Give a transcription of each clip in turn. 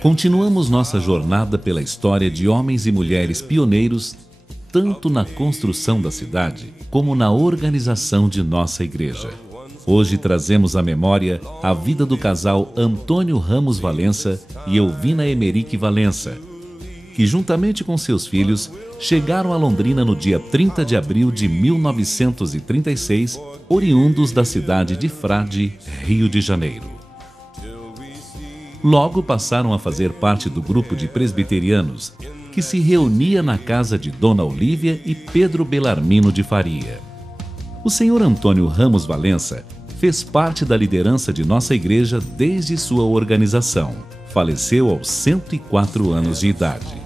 Continuamos nossa jornada pela história de homens e mulheres pioneiros, tanto na construção da cidade, como na organização de nossa igreja. Hoje trazemos à memória a vida do casal Antônio Ramos Valença e Elvina Emerique Valença, que juntamente com seus filhos chegaram a Londrina no dia 30 de abril de 1936, oriundos da cidade de Frade, Rio de Janeiro. Logo passaram a fazer parte do grupo de presbiterianos que se reunia na casa de Dona Olívia e Pedro Belarmino de Faria. O senhor Antônio Ramos Valença fez parte da liderança de nossa igreja desde sua organização. Faleceu aos 104 anos de idade.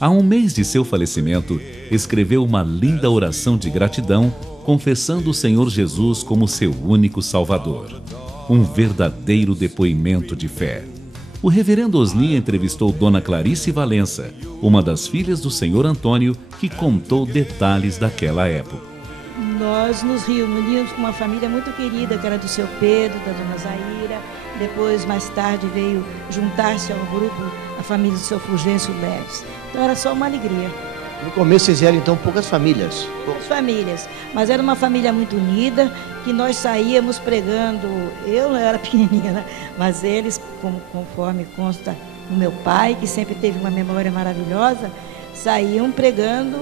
Há um mês de seu falecimento, escreveu uma linda oração de gratidão, confessando o Senhor Jesus como seu único Salvador. Um verdadeiro depoimento de fé. O reverendo Osni entrevistou Dona Clarice Valença, uma das filhas do senhor Antônio, que contou detalhes daquela época. Nós nos reuníamos com uma família muito querida, que era do seu Pedro, da Dona Zaira. Depois, mais tarde, veio juntar-se ao grupo a família do seu Fulgêncio Leves. Então era só uma alegria. No começo vocês eram então poucas famílias? Poucas famílias, mas era uma família muito unida, que nós saíamos pregando. Eu não era pequenininha, né? Mas eles, conforme consta o meu pai, que sempre teve uma memória maravilhosa, saíam pregando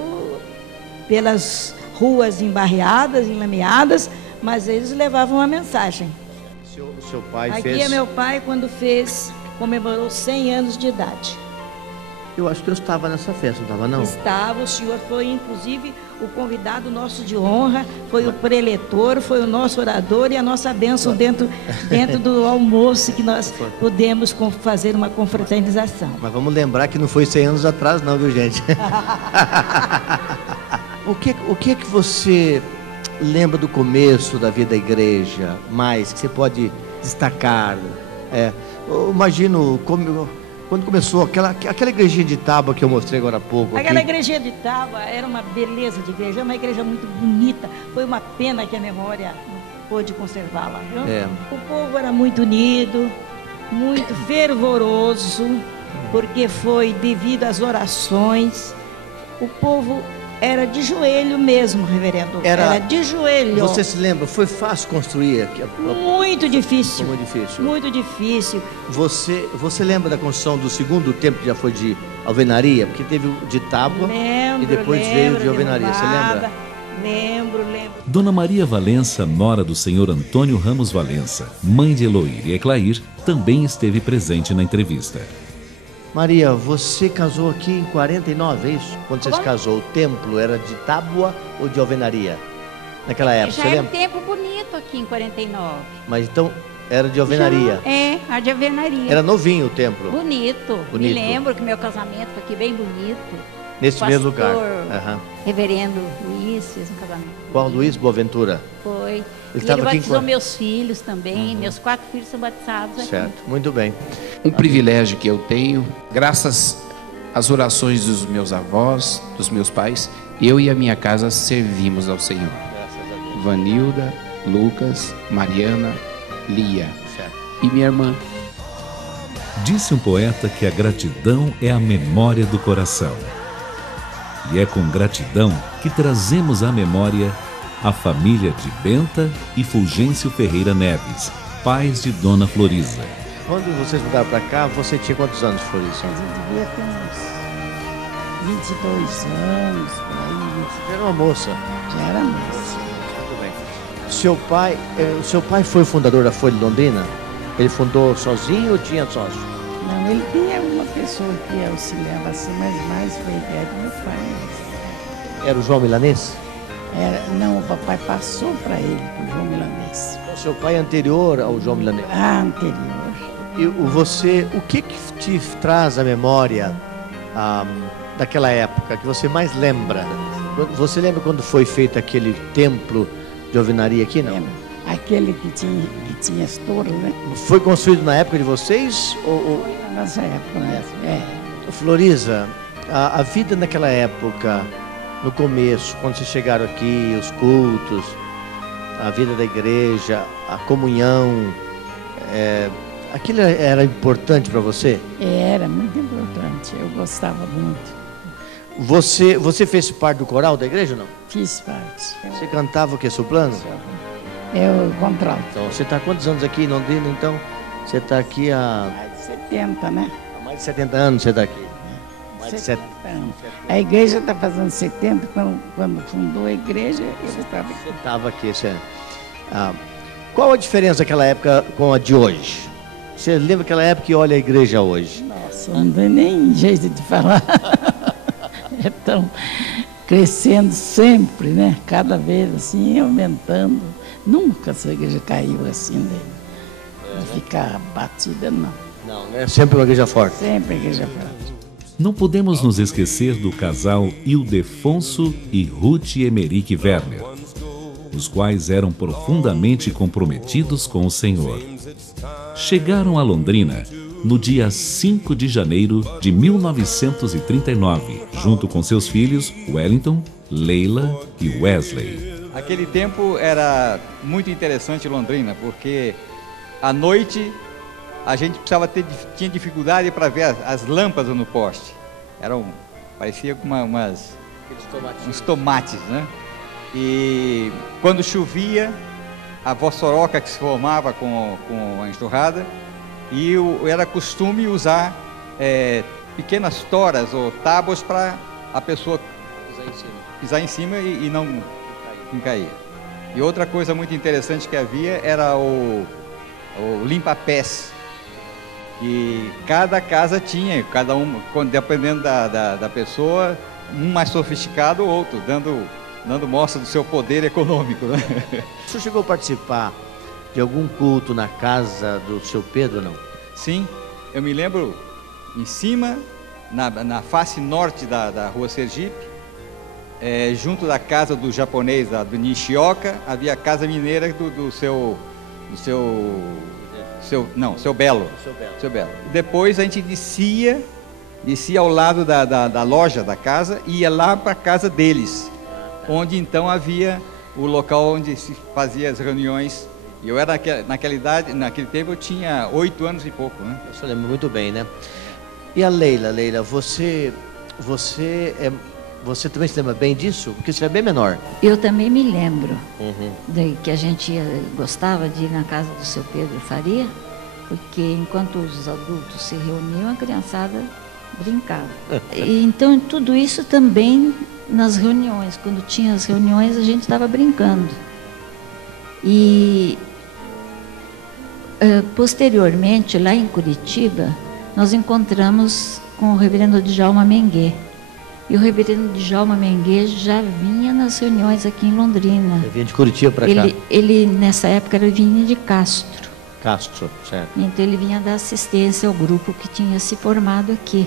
pelas ruas embarreadas, enlameadas, mas eles levavam a mensagem. O seu pai Aqui fez... é meu pai quando comemorou 100 anos de idade. Eu acho que eu estava nessa festa, não estava não? Estava, o senhor foi inclusive o convidado nosso de honra, foi o preletor, foi o nosso orador e a nossa bênção dentro do almoço que nós pudemos fazer uma confraternização. Mas vamos lembrar que não foi 100 anos atrás não, viu gente? O que você lembra do começo da vida da igreja, mais, que você pode destacar? Eu imagino quando começou aquela igrejinha de tábua que eu mostrei agora há pouco. Aquela igrejinha de tábua era uma beleza de igreja, uma igreja muito bonita. Foi uma pena que a memória não pôde conservá-la. O povo era muito unido, muito fervoroso, porque foi devido às orações. O povo era de joelho mesmo, reverendo. Era de joelho. Você se lembra? Foi fácil construir? Muito difícil. Muito difícil. Muito difícil. Você lembra da construção do segundo templo que já foi de alvenaria? Porque teve o de tábua e depois veio de alvenaria. Você lembra? Lembro. Dona Maria Valença, nora do senhor Antônio Ramos Valença, mãe de Eloir e Eclair, também esteve presente na entrevista. Maria, você casou aqui em 49, é isso? Quando você se casou, o templo era de tábua ou de alvenaria? Naquela época, já você era lembra? um tempo bonito aqui em 49. Mas então era de alvenaria? A de alvenaria. Era novinho o templo? Bonito. Me lembro que meu casamento foi aqui bem bonito. Nesse mesmo lugar? Reverendo Luiz fez um casamento. Qual Luiz Boaventura? Foi. Ele batizou meus filhos também. Meus 4 filhos são batizados aqui. Certo, muito bem. Um privilégio que eu tenho, graças às orações dos meus avós, dos meus pais, eu e a minha casa servimos ao Senhor. Vanilda, Lucas, Mariana, Lia e minha irmã. Disse um poeta que a gratidão é a memória do coração. E é com gratidão que trazemos à memória a família de Benta e Fulgêncio Ferreira Neves, pais de Dona Floriza. Quando vocês mudaram para cá, você tinha quantos anos, Floriza? Eu devia ter uns 22 anos, por aí. Você era uma moça? Já era moça. Muito bem. O seu pai foi o fundador da Folha de Londrina? Ele fundou sozinho ou tinha sócio? Não, ele tinha uma pessoa que auxiliava assim, mas mais foi a ideia do meu pai. Era o João Milanês? Não, o papai passou para ele, o João Milanês. O seu pai é anterior ao João Milanês? Anterior. E o que te traz à memória daquela época, que você mais lembra? Você lembra quando foi feito aquele templo de alvenaria aqui, não? Lembro. Aquele que tinha as torres, né? Foi construído na época de vocês? Foi na nossa época mesmo, Floriza, a vida naquela época, no começo, quando vocês chegaram aqui, os cultos, a vida da igreja, a comunhão, Aquilo era importante para você? Era muito importante, eu gostava muito. Você fez parte do coral da igreja ou não? Fiz parte. Você cantava o quê? Soprano? Eu contralto. Então, você está há quantos anos aqui em Londrina, então? Você está aqui há... Mais de 70, né? Há mais de 70 anos você está aqui. Mais de 70 anos. A igreja está fazendo 70, quando fundou a igreja, eu estava aqui. Você estava aqui, qual a diferença daquela época com a de hoje? Você lembra daquela época e olha a igreja hoje? Nossa, não tem nem jeito de falar. Estão crescendo sempre, né? Cada vez assim, aumentando. Nunca essa igreja caiu assim, de ficar batida, não. Não, é sempre uma igreja forte. Sempre a igreja forte. Não podemos nos esquecer do casal Ildefonso e Ruth Emerick Werner, os quais eram profundamente comprometidos com o Senhor. Chegaram a Londrina no dia 5 de janeiro de 1939, junto com seus filhos Wellington, Leila e Wesley. Aquele tempo era muito interessante em Londrina, porque à noite a gente tinha dificuldade para ver as lâmpadas no poste. Parecia com uns tomates, né? E quando chovia, a vossoroca que se formava com a enxurrada, e era costume usar pequenas toras ou tábuas para a pessoa pisar em cima e não cair. E outra coisa muito interessante que havia era o limpa-pés, que cada casa tinha, dependendo da pessoa, um mais sofisticado ou outro, dando mostra do seu poder econômico, né? O senhor chegou a participar de algum culto na casa do seu Pedro, não? Sim, eu me lembro, em cima, na face norte da rua Sergipe, junto da casa do japonês, do Nishioka, havia a casa mineira do seu Belo. Seu Belo. Depois a gente descia ao lado da loja da casa e ia lá para a casa deles, onde então havia o local onde se fazia as reuniões. E eu era naquele tempo eu tinha 8 anos e pouco, né? Eu só lembro muito bem, né? E a Leila, você também se lembra bem disso? Porque você é bem menor. Eu também me lembro de que a gente gostava de ir na casa do seu Pedro Faria, porque enquanto os adultos se reuniam, a criançada brincava. E então tudo isso também nas reuniões. Quando tinha as reuniões, a gente estava brincando. E posteriormente, lá em Curitiba, nós encontramos com o reverendo Djalma Menguê. E o reverendo Djalma Menguê já vinha nas reuniões aqui em Londrina. Ele vinha de Curitiba para cá? Ele, nessa época, ele vinha de Castro. Castro, certo. Então ele vinha dar assistência ao grupo que tinha se formado aqui.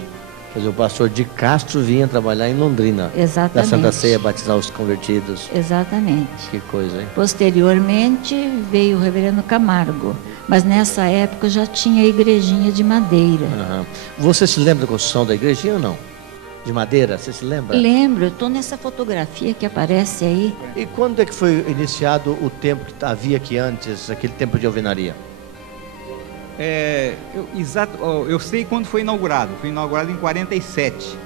Quer dizer, o pastor de Castro vinha trabalhar em Londrina. Exatamente. Da Santa Ceia, batizar os convertidos. Exatamente. Que coisa, hein? Posteriormente veio o reverendo Camargo, mas nessa época já tinha a igrejinha de madeira. Você se lembra da construção da igrejinha ou não? De madeira, você se lembra? Lembro, eu estou nessa fotografia que aparece aí. E quando é que foi iniciado o tempo que havia aqui antes, aquele tempo de alvenaria? Eu sei quando foi inaugurado em 47,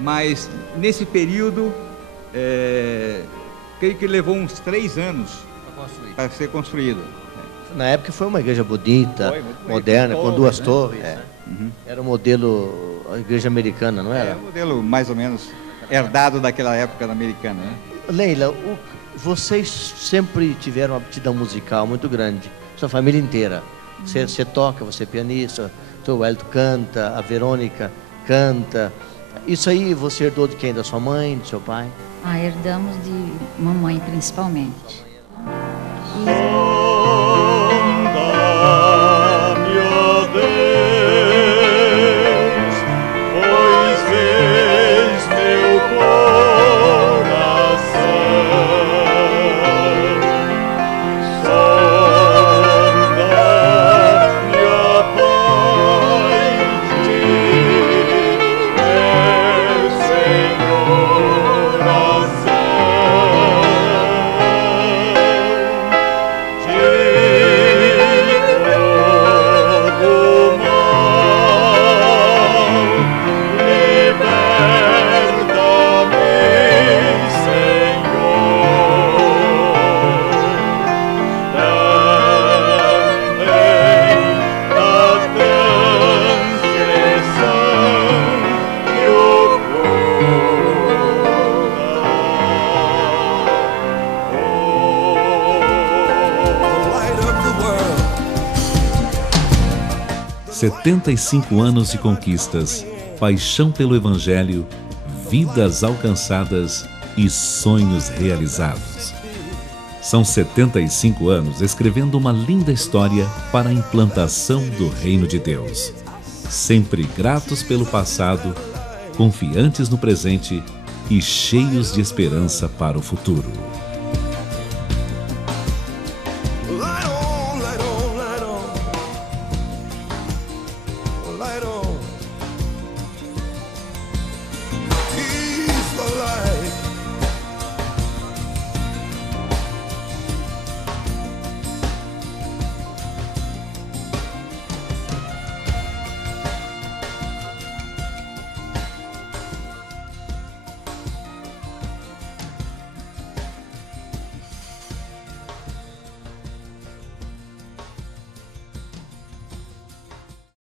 mas nesse período, creio que levou uns 3 anos para ser construído. Na época foi uma igreja bonita, moderna, com 2 torres. Né? Era o modelo, a igreja americana, não era? É o modelo mais ou menos herdado daquela época americana. Né? Leila, vocês sempre tiveram uma aptidão musical muito grande, sua família inteira. Você toca, você é pianista, o Wellington canta, a Verônica canta. Isso aí você herdou de quem? Da sua mãe, do seu pai? Herdamos de mamãe principalmente. 75 anos de conquistas, paixão pelo Evangelho, vidas alcançadas e sonhos realizados. São 75 anos escrevendo uma linda história para a implantação do Reino de Deus. Sempre gratos pelo passado, confiantes no presente e cheios de esperança para o futuro.